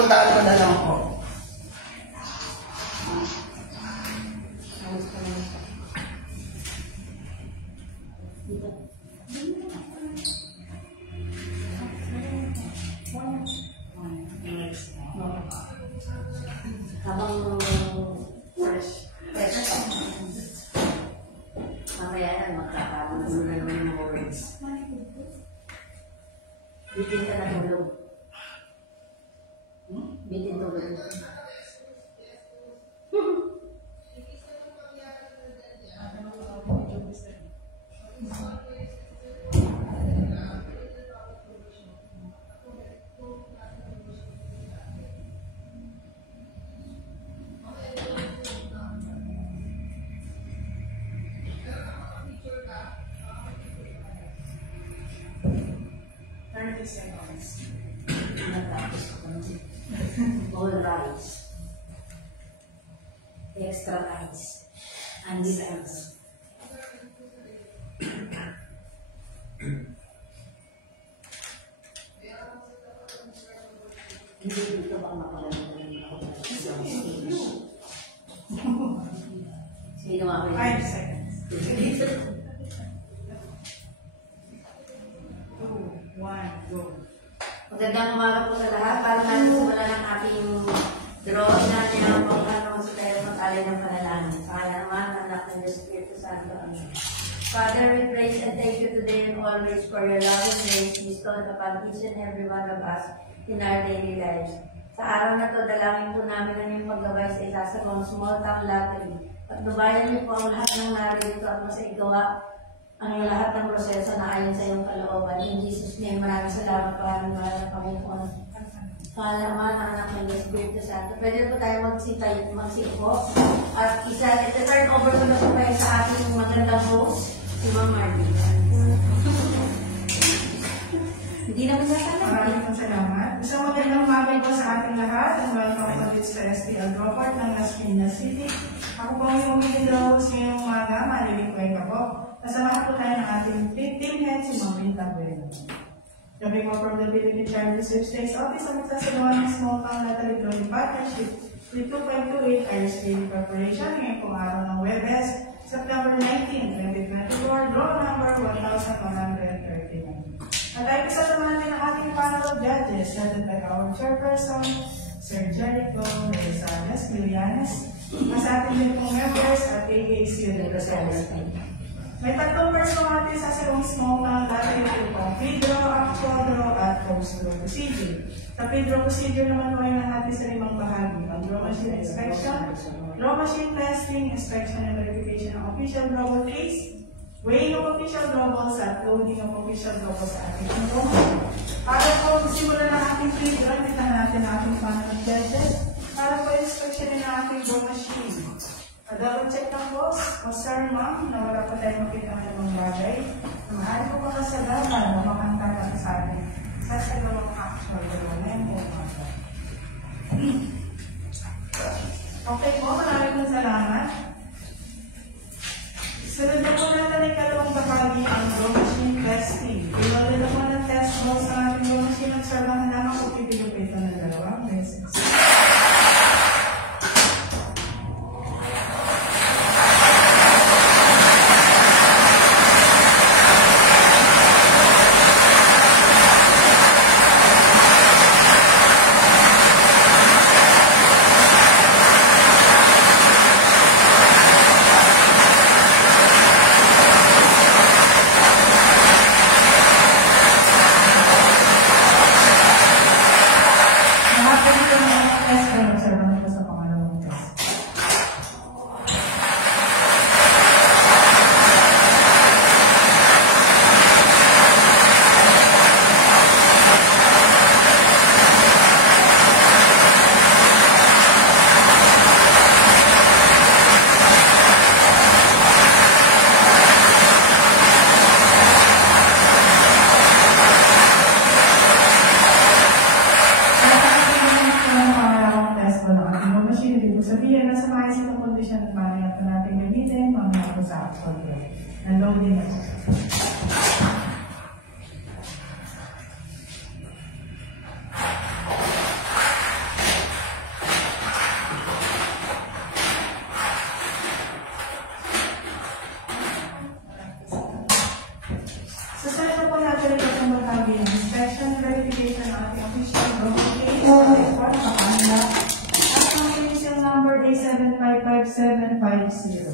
puntaan ko na lang po. Habang fresh mamaya na magkakaroon na naman ng words. Bitin ka na tulog. Bitin tulog. All rights. Extra rights. And defense. Hindi dito ba mapalagay ako? Sige naman. 5 seconds. 2, 1, go. Magandang umaga po sa lahat. Para natin simulan ang ating drawing natin ang pagkakataon sa tayo mag-alay ng panalangin. Sa kaya naman, anak ng Espiritu Santo. Amen. Father, we praise and thank you today and always for your love and grace bestowed upon each and every one of us in our daily lives. Sa araw na to, dalangin po namin ang iyong paggabay sa isa sa mga small town lottery. At dubayan niyo po ang lahat ng narito at masaigawa ang lahat ng proseso na ayon sa iyong kalooban. In Jesus' name, maraming salamat po ang mahal na Panginoon. Pangalaman, anak ng Espiritu Santo. Pwede po tayo magsipo. At turn over ko na po kayo sa ating magandang host, si Ma'am Marty. Hindi naman natin. Maraming salamat. Isang magandang umaga po sa ating lahat. Ang welcome ulit sa STL Droport ng Las Piñas City. Ako po ang iyong host ngayong umaga. Mariling Cuenca po. Kasama po tayo ng ating team head, si Ma'am Rita Bueno. Gabi po from the Philippine Charity Sweepstakes Office ang magsasagawa ng Small Town Lottery Drawing Partnership with 2.28 Irish Daily Corporation ngayong pong araw ng Webes, September 19, 2024, draw number 1,139. At tayo kasama natin ang ating panel of judges, headed by our chairperson, Sir Jericho Reyes Milianes, mas ating din pong members at AAC representative. May tatlong personality sa sarong small town dahil ito pong pre-draw, actual draw, at post-draw procedure. Sa pre-draw procedure naman po ay natin sa 5 bahagi. Ang draw machine inspection, draw machine testing, inspection and verification ng official draw case, weighing of official draws at loading of official draws sa ating draw machine. Para po simulan ng ating pre-draw, kita natin ang ating panel of judges para po inspection ng ating draw machine. Double check ng boss, o sir, ma'am, na wala pa tayo makita ng mga bagay. Mahal ko makasalaman o makanta ka sa atin. Sa sagawang actual, gawin mo mga. Okay po, maraming salamat. Sunod na po natin ay kalawang bahagi ang draw machine testing. Iwala na po ng test balls sa ating draw machine at sarbahan naman kung pipilip ito ng dalawang beses.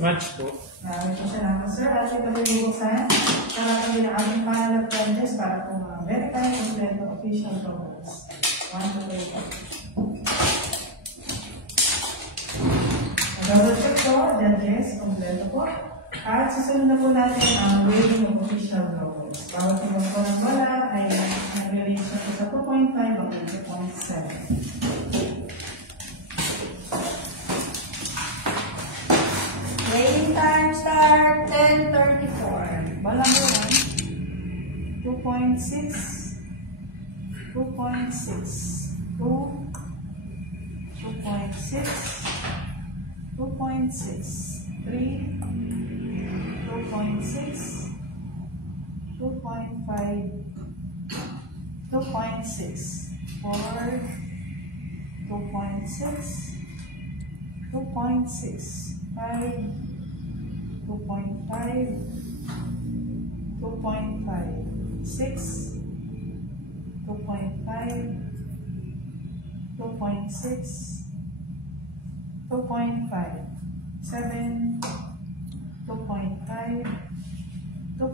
Match po. Maraming po salamat, sir. At ito rin bubuksan para kami ng ating panel of judges para po verify kompleto official totals. 1 to 8. Double check po, judges, kompleto po. At susunod na po natin ang weighing of official totals. Bawat ibang po ng wala ay nag-release na po sa 2.5 o 2.7. Weighing time start 10:34. Ball number 1, 2.6, 2.6, 2, 2.6, 2.6, 3, 2.6, 2.5, 2.6, 4, 2.6, 2.6, 5, 2.5, 2.5, 6, 2.5, 2.6, 2.5, 7, 2.5, 2.5,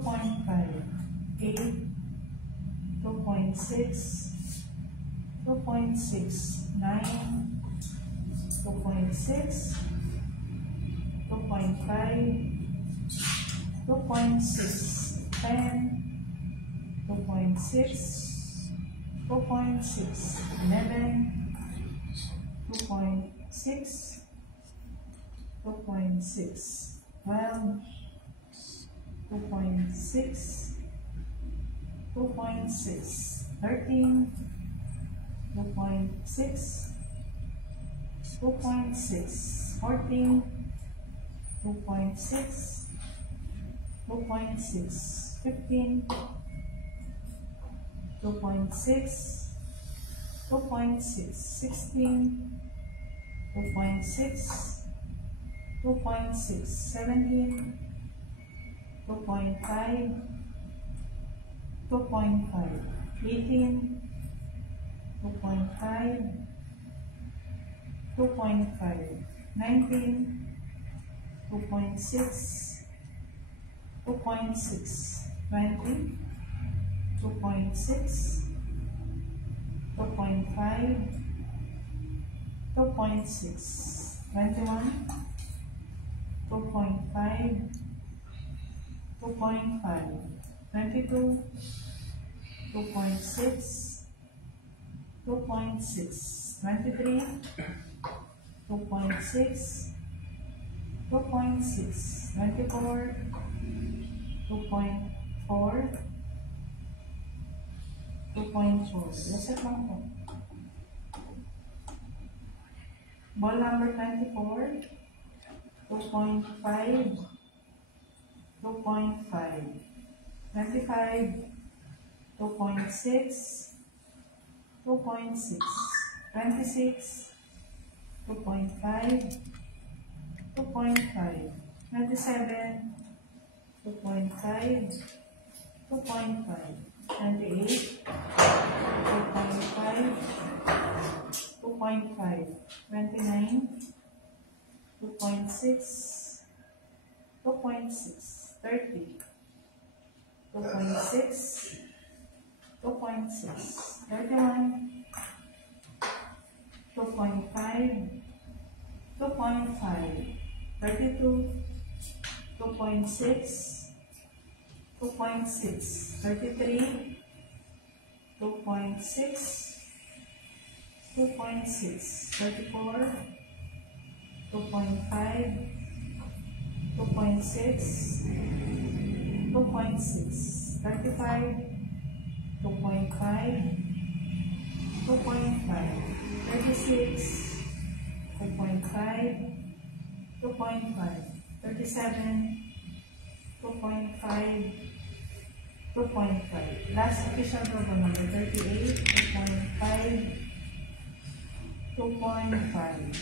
8, 2.6, 2.6, 9, 2.6, 2.5, 2.6, 10, 2.6, 2.6, 11, 2.6, 2.6, 12, 2.6, 2.6, 13, 2.6, 2.6, 14, 2.6, 2.6, 15, 2.6, 2.6, 16, 2.6, 2.6, 17, 2.5, 2.5, 18, 2.5, 2.5, 19, 2.6, 2.6, 20, 2.6, 2.5, 2.6, 21, 2.5, 2.5, 22, 2.6, 2.6, 23, 2.6, 2.6, 24, 2.4, 2.4. Reset lang po. Ball number 24, 2.5, 2.5, 25, 2.6, 2.6, 26, 2.5, 2.5, 27, 2.5, 2.5, 28, 2.5, 2.5, 29, 2.6, 2.6, 30, 2.6, 2.6, 31, 2.5, 2.5, 32, 2.6, 2.6, 33, 2.6, 2.6, 34, 2.5, 2.6, 2.6, 35, 2.5, 2.5, 36, 2.5, 2.5, 37, 2.5, 2.5. Last official program number 38, 2.5, 2.5.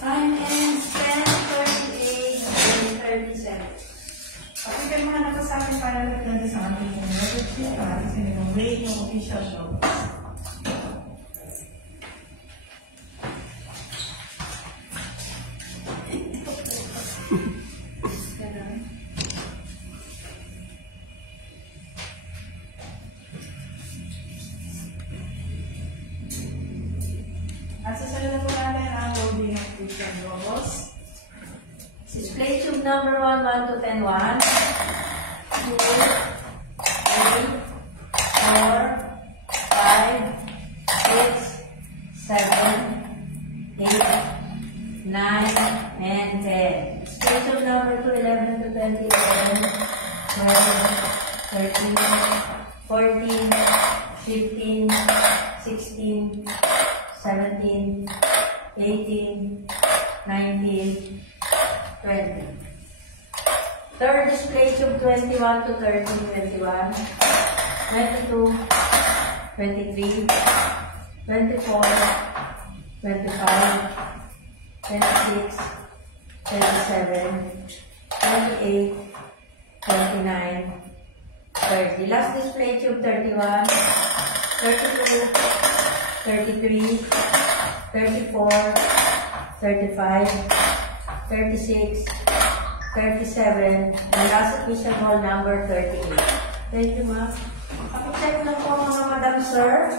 Time ends 10:38 and 37. Pakinggan mo na po sa akin para nagdala sa amin yung record sheet para sa inyong rate yung official show. Speed number 1, 1 to 10, 1, 2, 3, 4, 5, 6, 7, 8, 9, and 10. Speed of number 2, 11 to 20, 11, 12, 13, 14, 15, 16, 17, 18, 19, 20. Third display tube 21 to 30, 21, 22, 23, 24, 25, 26, 27, 28, 29, 30. Last display tube 31, 32, 33, 34, 35, 36, 37, and last official hall number 38. Thank you, ma'am. Pakicheck na po mga madam, sir.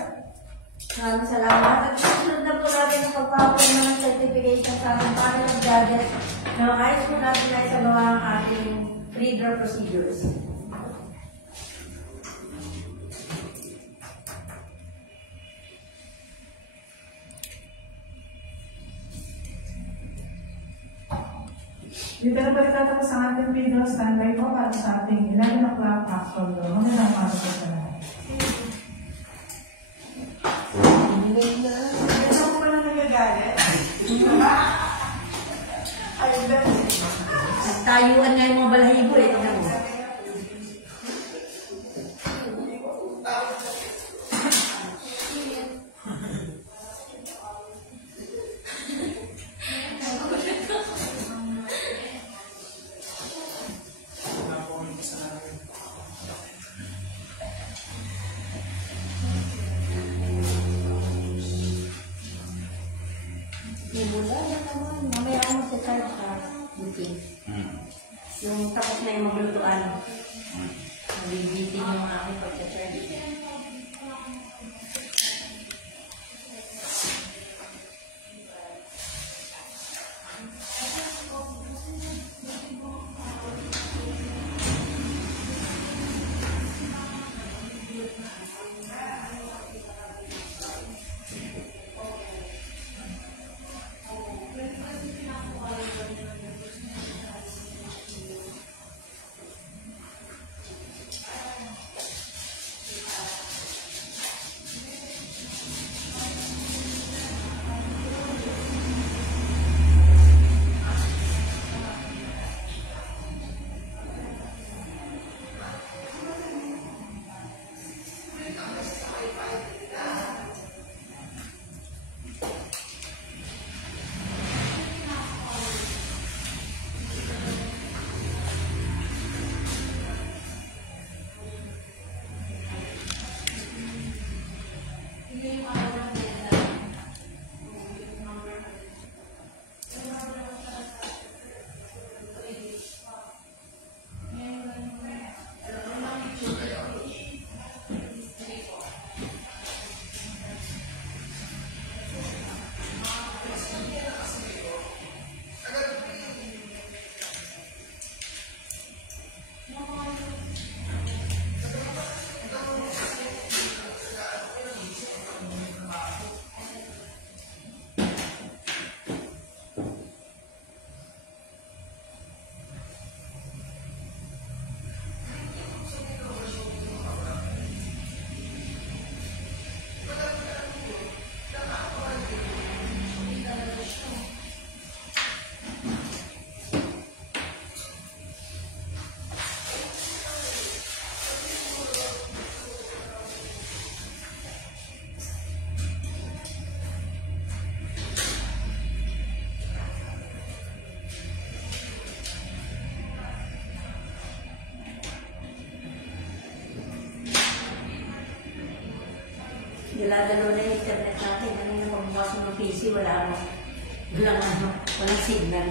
Maraming salamat. At susunod na po natin ang pagpapag ng certification sa ating panel of judges na ayos po natin na isagawa ang ating pre-draw procedures. Dito na balik tatapos ang ating video. Standby po para sa ating 11 o'clock actual law. Magandang umaga po sa lahat. Ito po pala nagagalit. Tayuan nga yung mga balahibo eh. Tignan mo. Wala yan naman. Mamaya ako magsa-charge sa booking. Yung tapos na yung maglutuan. Mabibitin yung aking pagsa-charge. Dala-dalo na yung internet natin. Ano yung pagbukas ng PC, walang signal.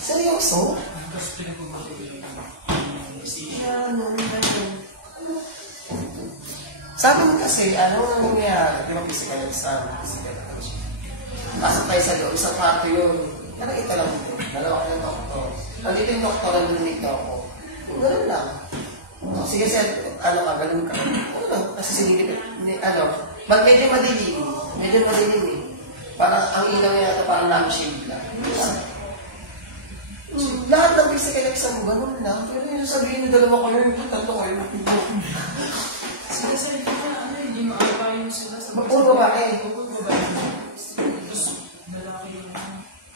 Seryoso? Sabi mo kasi, ano ang nangyayari? Di ba physical exam? Pasok tayo sa loob, sa kwarto yun. Nakita lang dito. Dalawa ko ng doktor. Nandito yung doktor, nandito ako. Ganun lang. Sige sir, ano ka, ganun ka. Kasi sinigit, medyo madilim. Medyo madilim eh. Parang ang ilaw niya ito, parang lampshade lang. Lahat ng physical exam mo, ganun lang. Pero yung sabihin nyo, dalawa kayo, yung tatlo kayo. Sila sir, hindi makakapa yung sila sa Puro babae. Tapos, malaki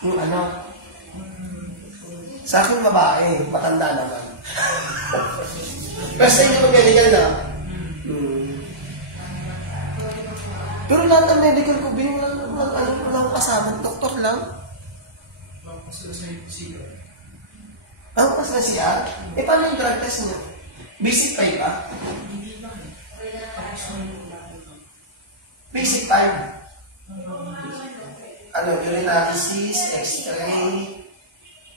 yung... Ano? Sa akin babae, matanda naman. Pero sa inyo mag-medical na. Pero lahat ng medical ko, walang kasama, doktor lang. Bakit sila sa siya? Ang pas na siya? Paano yung drug test niyo? Basic 5 ba? Hindi lang. Basic 5. Ano, urinalysis, x-ray,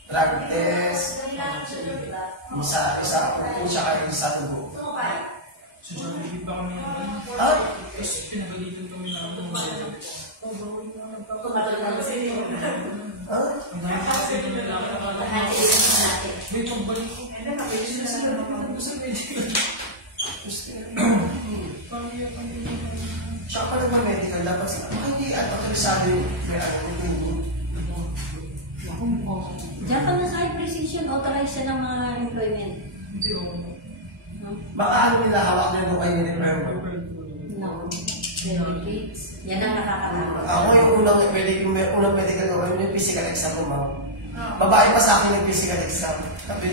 drug test, isa tubo. So, sa hindi pa kami naman. Ah? Tapos, pinagalitan kami na ako. Ah? Ang dami kasi nila ako. May pagbalik ko. Sila sa medical. Pangyapan din naman. Tsaka pa naman medical, dapat sila. Hindi, autorisado yung may Diyan ka na sa precision, authorized siya ng mga employment. Hindi ako. baka ano nila hawak na yung kayo ni Permo. No. Benefits. Yan ang nakakalaman. Ako yung unang medical ko, yung physical exam ko, ma'am. Babae pa sa akin yung physical exam. Sabi,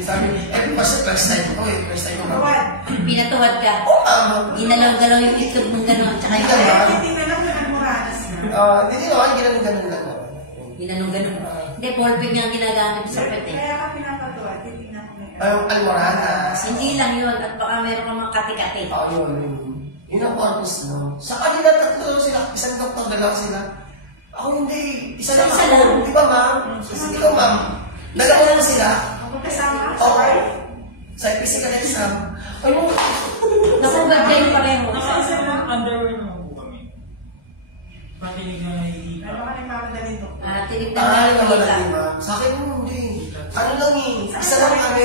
first time ko eh. First time ko, ma'am. Pinatuwad ka. Oo, ma'am. Ginalaw-galaw yung itlog mong gano'n. Tsaka yung Hindi na lang nagmuranas na. Hindi naman, ganun lang. ginanong-ganon. Hindi, ballpen nga ang ginagamit sa pet eh. Kaya ka pinapatuwa, titignan ko na yan. Almoranas. Hindi lang yun. At baka meron kang mga kati-kati. Yun. Yun ang purpose, no? Sa kanila, tatlo sila. Isang doktor, dalawa sila. Ako hindi. Isa lang Isa ako. lang. Di ba, ma'am? Di ba, ma'am? Dalawa lang sila. Ako kasama Oo. sa Sa physical exam. Ayun! Nasugad kayo pareho. Nakaisa na underwear naman po kami. Patinig na nakikita. Ano ka nagpapadali ito? Tinig na Ay, naman nakikita. natin, ma'am. Sa akin mo, hindi. Ano lang eh, isa lang kami.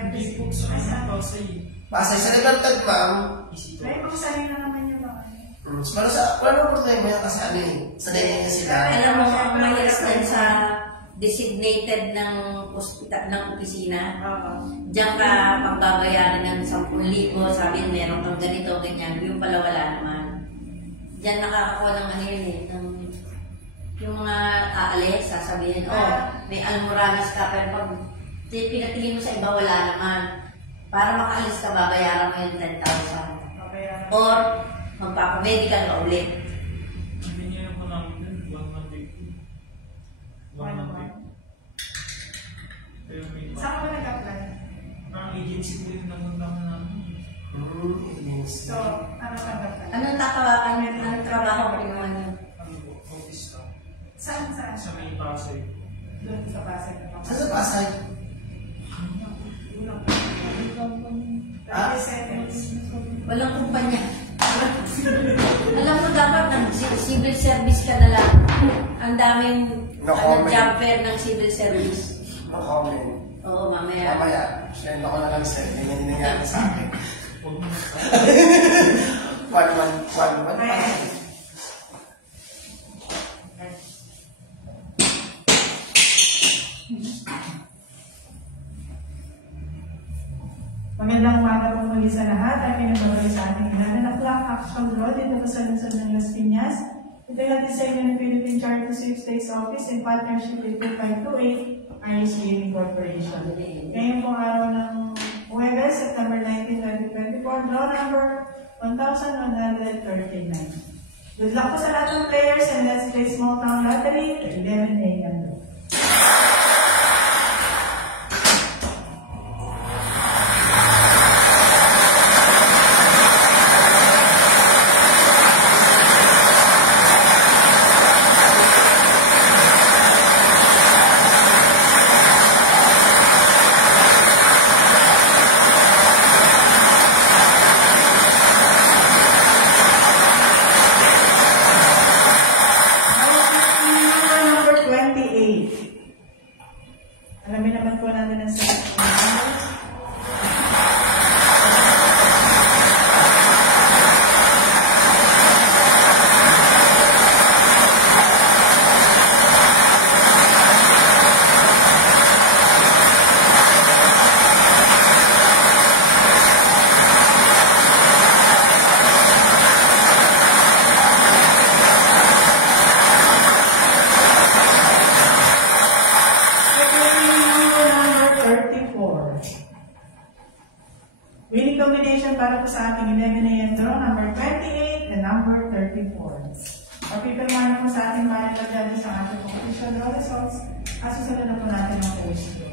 Hindi po sa Pasay. Pasay, sa Libertad, ma'am. Isito. Ay, kung sanay na naman yung mga. Pero sa, wala naman problema yan kasi ano eh, sanay niya sila. Alam mo, ang mahirap din sa designated ng ospital, ng opisina. Oo. Diyan ka pagbabayaran ng 10,000, sabi meron kang ganito, ganyan. Yung pala wala naman. Diyan nakakakuha ng ano yun eh, ng, yung mga aalis, sasabihin, may almoranas ka, pero pag pinatingin mo sa iba, wala naman. Para makaalis ka, babayaran mo yung 10,000. Okay. Or, magpapamedical ka ulit. Hindi niya po namin yun. 1 month week. 1 month week. Pero may Saan ka ba nag-apply? parang agency po yung nagundahan namin. It means, So, ano ka nag-apply? Anong trabaho mo naman yun? Ano po? Office lang. Saan? Sa may Pasay. Doon sa Pasay. saan sa Pasay? Ah? Walang kumpanya. Alam mo, dapat civil service ka na lang. Ang daming No comment. job fair ng civil service. No comment. Oo, mamaya. Mamaya, share ako na lang sa ganyan yung nangyari sa akin. Huwag mo na. 1 month. Magandang umaga po muli sa lahat. Ay pinababalik sa ating inananaklak actual law dito po sa Lungsod ng Las Piñas. Ito yung natin sa inyo ng Philippine Charter Sweepstakes Office in partnership with 2528 RS Gaming Corporation. Ngayon po araw ng Huwebes, September 19, 2024, draw number 1139. Good luck po sa lahat ng players and let's play Small Town Lottery at 11 a.m. Number 28. Alamin naman po natin ang sagot po numbers. Winning combination para po sa ating 11 a.m. draw, number 28 and number 34. Papipirmahan po sa ating mahal na judges ang ating official draw results at susunod na po natin ang post draw.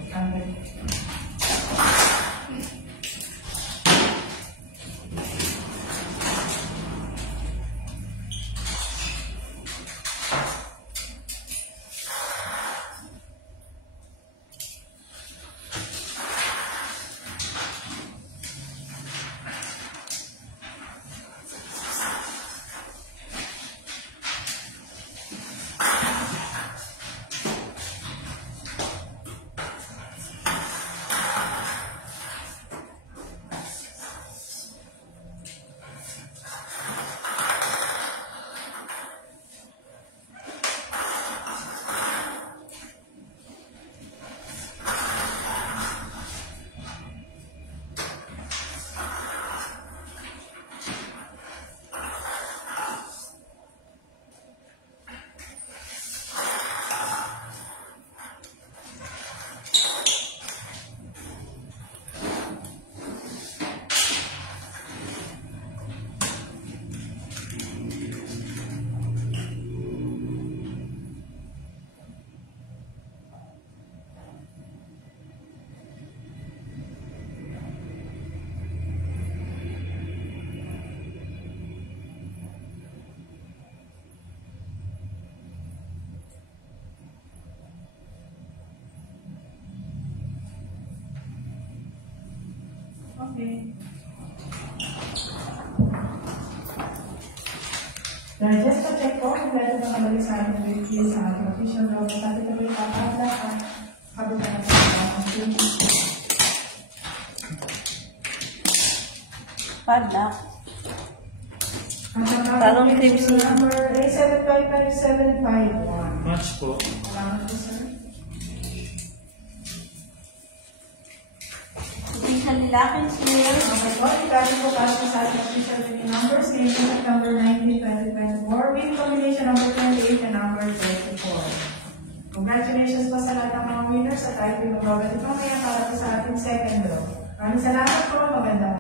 Okay. Dahil just to check po, kung meron na kabalik sa ating review sa ating official note, at ito po yung papahala at kabit na natin sa ating Padlock. Ang Talong cream seal. number A755751. Match po. Salamat po, sir. Official lock and seal. Okay po, ikalim po kaso sa ating official review numbers, name po number 19, 2024, with combination number 28 and number 34. Congratulations po sa lahat ng mga winners at tayo pinag-robot ito ngayon para po sa ating second draw. Maraming salamat.